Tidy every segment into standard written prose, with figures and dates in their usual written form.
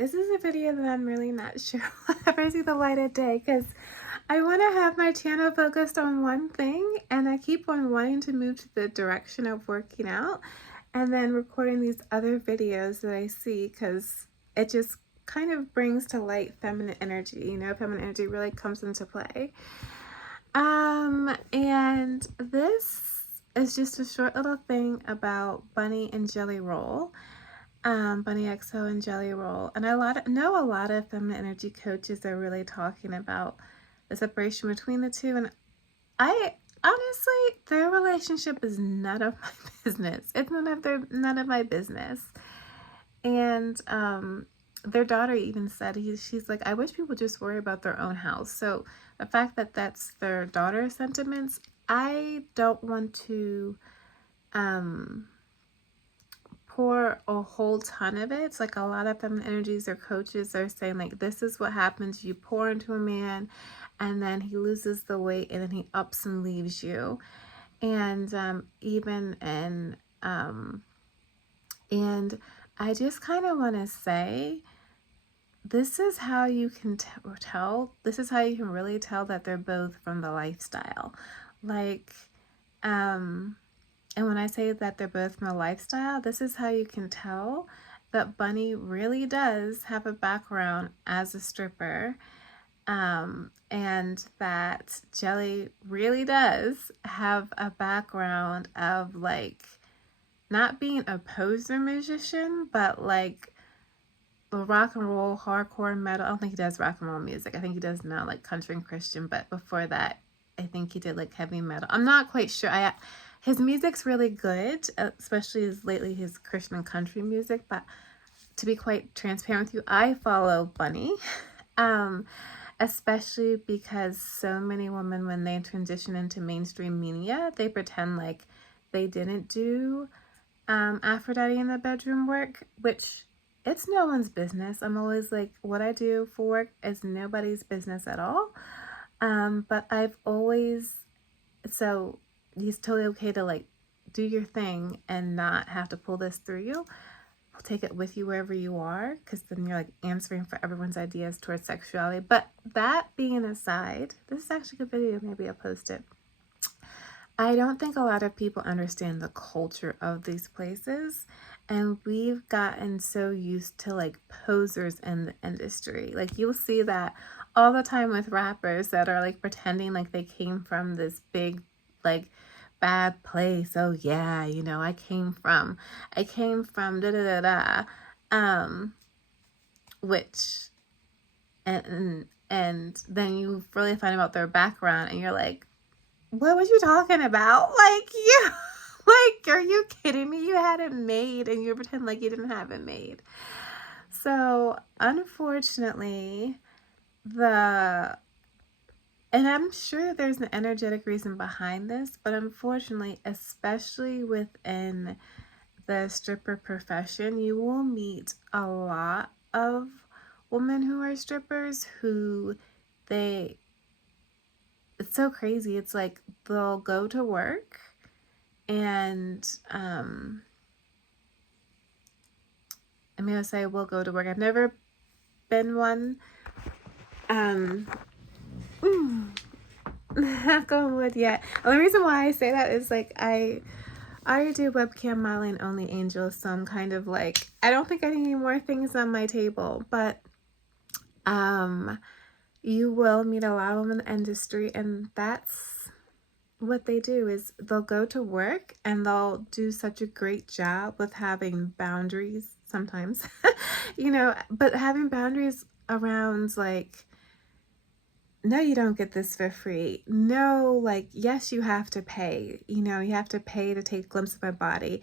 this is a video that I'm really not sure will ever see the light of day because I want to have my channel focused on one thing and I keep on wanting to move to the direction of working out and then recording these other videos that I see because it just kind of brings to light feminine energy. You know, feminine energy really comes into play. And this is just a short little thing about Bunny and Jelly Roll. Bunny XO and Jelly Roll. And know a lot of feminine energy coaches are really talking about the separation between the two. And I honestly, their relationship is none of my business. It's none of my business. And their daughter even said, she's like, I wish people just worry about their own house. So the fact that that's their daughter's sentiments, I don't want to pour a whole ton of it. It's like a lot of feminine energies or coaches are saying like, this is what happens. You pour into a man and then he loses the weight and then he ups and leaves you. And and I just kind of want to say, this is how you can tell, this is how you can really tell that they're both from the lifestyle. Like, and when I say that they're both from a lifestyle, this is how you can tell that Bunny really does have a background as a stripper, and that Jelly really does have a background of like not being a poser musician, but like the rock and roll, hardcore metal. I don't think he does rock and roll music. I think he does now like country and Christian, but before that, I think he did like heavy metal. I'm not quite sure. His music's really good, especially his Christian and country music. But to be quite transparent with you, I follow Bunny, especially because so many women, when they transition into mainstream media, they pretend like they didn't do Aphrodite in the bedroom work, which it's no one's business. I'm always like, what I do for work is nobody's business at all. But I've always, so it's totally okay to like do your thing and not have to pull this through you. Take it with you wherever you are, because then you're like answering for everyone's ideas towards sexuality. But that being aside, this is actually a good video. Maybe I'll post it. I don't think a lot of people understand the culture of these places, and we've gotten so used to like posers in the industry. Like you'll see that all the time with rappers that are like pretending like they came from this big like bad place. Oh yeah, you know, I came from da da da da. Which and then you really find out their background and you're like, what was you talking about? Like, yeah, like, are you kidding me? You had it made and you pretend like you didn't have it made. So, unfortunately, and I'm sure there's an energetic reason behind this, but unfortunately, especially within the stripper profession, you will meet a lot of women who are strippers who it's so crazy. It's like they'll go to work and I'm gonna say we'll go to work. I've never been one. Knock on wood yet. And the reason why I say that is like I already do webcam modeling only, Angels, so I'm kind of like, I don't think I need any more things on my table, but you will meet a lot of them in the industry, and that's what they do is they'll go to work and they'll do such a great job with having boundaries sometimes, you know, but having boundaries around like, no, you don't get this for free. No, like, yes, you have to pay. You know, you have to pay to take a glimpse of my body.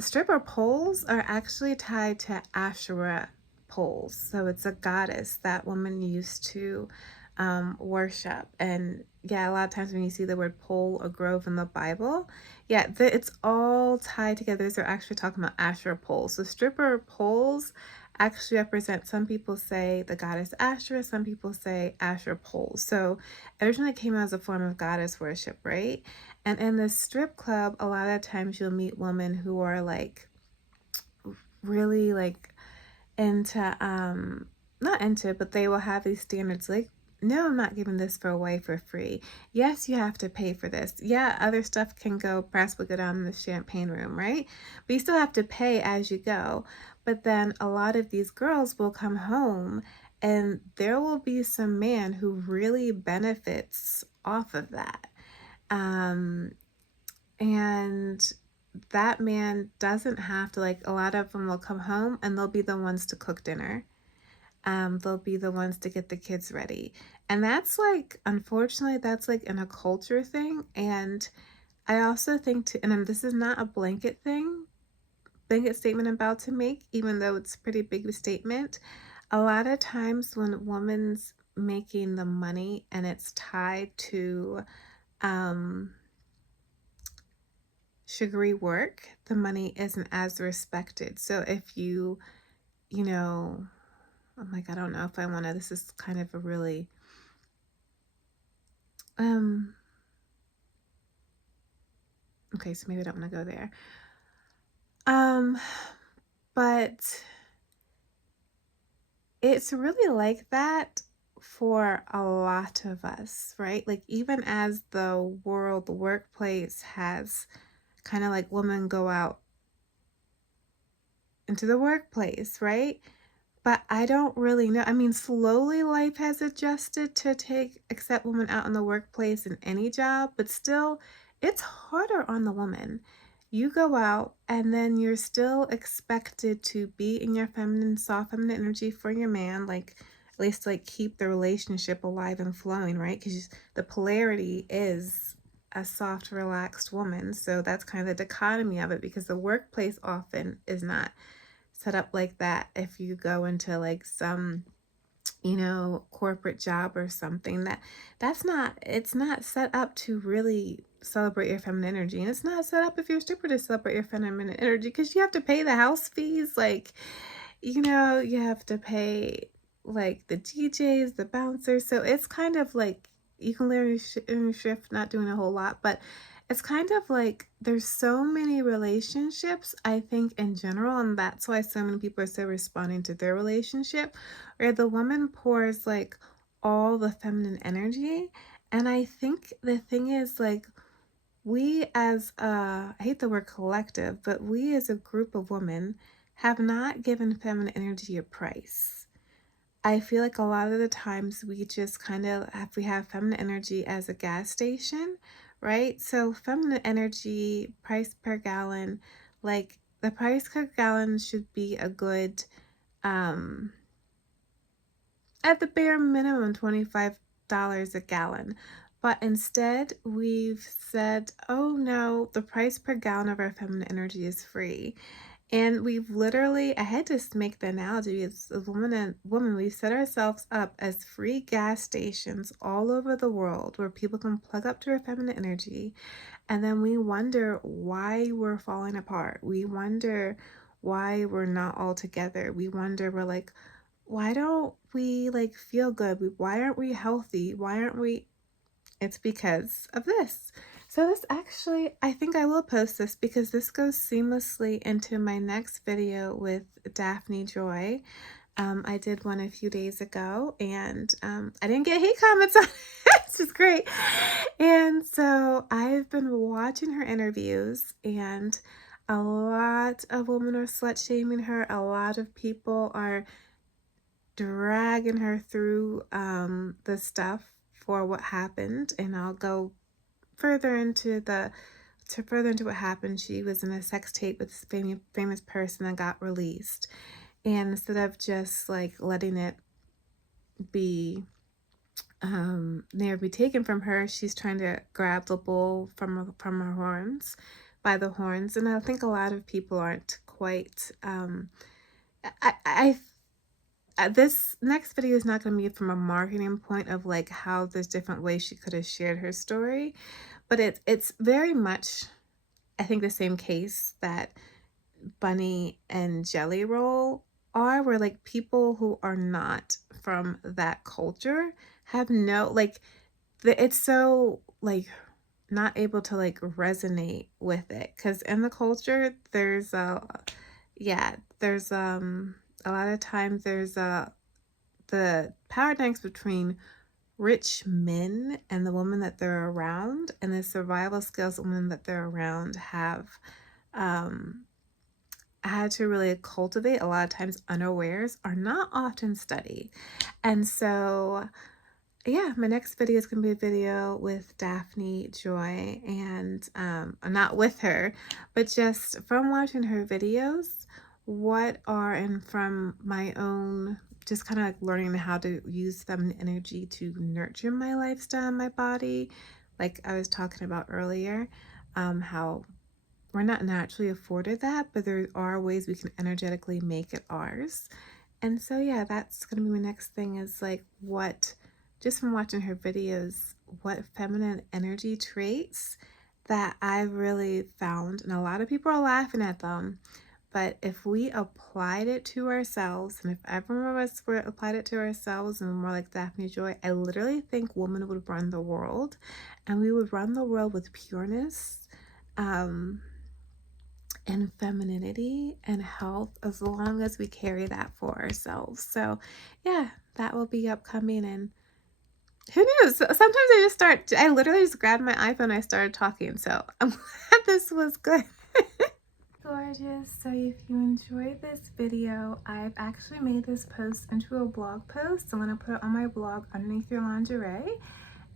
Stripper poles are actually tied to Asherah poles. So it's a goddess that woman used to worship. And yeah, a lot of times when you see the word pole or grove in the Bible, yeah, it's all tied together. They're actually talking about Asherah poles. So stripper poles actually represent, some people say the goddess Asherah, some people say Asherah poles. So originally it came out as a form of goddess worship, right? And in the strip club, a lot of times you'll meet women who are like really like into not into, but they will have these standards like, no, I'm not giving this for away for free. Yes, you have to pay for this. Yeah, other stuff can go, perhaps will go down in the champagne room, right? But you still have to pay as you go. But then a lot of these girls will come home and there will be some man who really benefits off of that. Um, and that man doesn't have to, like, a lot of them will come home and they'll be the ones to cook dinner. They'll be the ones to get the kids ready. And that's like, unfortunately, that's like in a culture thing. And I also think to, and this is not a blanket statement I'm about to make, even though it's a pretty big statement. A lot of times when a woman's making the money and it's tied to um, sugary work, the money isn't as respected. So if you know, I'm like, I don't know if I want to, this is kind of a really, um, okay, so maybe I don't want to go there. Um, but it's really like that for a lot of us, right? Like even as the workplace has kind of like women go out into the workplace, right? But I don't really know. I mean, slowly life has adjusted to accept women out in the workplace in any job, but still, it's harder on the woman. You go out and then you're still expected to be in your feminine, soft feminine energy for your man, like at least like keep the relationship alive and flowing, right? Because the polarity is a soft, relaxed woman. So that's kind of the dichotomy of it because the workplace often is not set up like that. If you go into like some, corporate job or something, that's not, it's not set up to really celebrate your feminine energy, and it's not set up if you're a stripper to celebrate your feminine energy, because you have to pay the house fees, like, you have to pay like the DJs, the bouncers. So it's kind of like you can literally in your shift not doing a whole lot, but it's kind of like there's so many relationships, I think, in general, and that's why so many people are still responding to their relationship, where the woman pours like all the feminine energy. And I think the thing is, like, we as a, I hate the word collective, but we as a group of women have not given feminine energy a price. I feel like a lot of the times we just kind of we have feminine energy as a gas station, right? So feminine energy, price per gallon, like the price per gallon should be a good, um, at the bare minimum, $25 a gallon. But instead, we've said, oh no, the price per gallon of our feminine energy is free. And we've literally, I had to make the analogy, as a woman, we've set ourselves up as free gas stations all over the world where people can plug up to our feminine energy. And then we wonder why we're falling apart. We wonder why we're not all together. We wonder, we're like, why don't we like feel good? Why aren't we healthy? Why aren't we? It's because of this. So this actually, I think I will post this because this goes seamlessly into my next video with Daphne Joy. I did one a few days ago, and I didn't get hate comments on it, which is great. And so I've been watching her interviews, and a lot of women are slut shaming her. A lot of people are dragging her through the stuff for what happened, and I'll go further into what happened. She was in a sex tape with this famous person that got released, and instead of just like letting it be be taken from her, she's trying to grab the bull from her horns, by the horns. And I think a lot of people aren't quite I this next video is not going to be from a marketing point of like how there's different ways she could have shared her story, but it's very much, I think, the same case that Bunny and Jelly Roll are, where like people who are not from that culture have no, like, it's so like not able to like resonate with it, because in the culture there's a, yeah, there's a lot of times there's the power dynamics between rich men and the woman that they're around, and the survival skills women that they're around have um, had to really cultivate, a lot of times unawares, are not often studied. And so, yeah, my next video is going to be a video with Daphne Joy, and not with her, but just from watching her videos, and from my own, just kind of like learning how to use feminine energy to nurture my lifestyle and my body. Like I was talking about earlier, how we're not naturally afforded that, but there are ways we can energetically make it ours. And so, yeah, that's going to be my next thing, is like just from watching her videos, what feminine energy traits that I've really found, and a lot of people are laughing at them, but if we applied it to ourselves, and if every one of us applied it to ourselves and more like Daphne Joy, I literally think women would run the world, and we would run the world with pureness, and femininity and health, as long as we carry that for ourselves. So yeah, that will be upcoming. And who knows, sometimes I literally just grabbed my iPhone and I started talking, so I'm glad this was good. Gorgeous. So if you enjoyed this video, I've actually made this post into a blog post. I'm going to put it on my blog underneath your lingerie.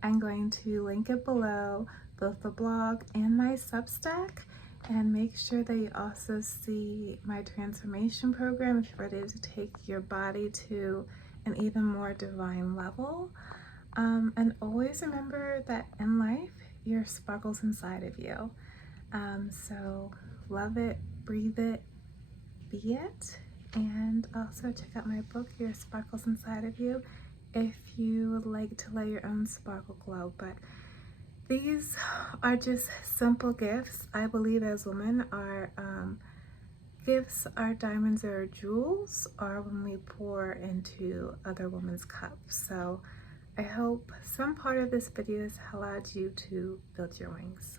I'm going to link it below, both the blog and my Substack, and make sure that you also see my transformation program if you're ready to take your body to an even more divine level. And always remember that in life, your sparkle's inside of you. So love it, breathe it, be it. And also check out my book, Your Sparkle's Inside of You, if you would like to let your own sparkle glow. But these are just simple gifts. I believe as women, our gifts, our diamonds, or our jewels are when we pour into other women's cups. So I hope some part of this video has allowed you to build your wings.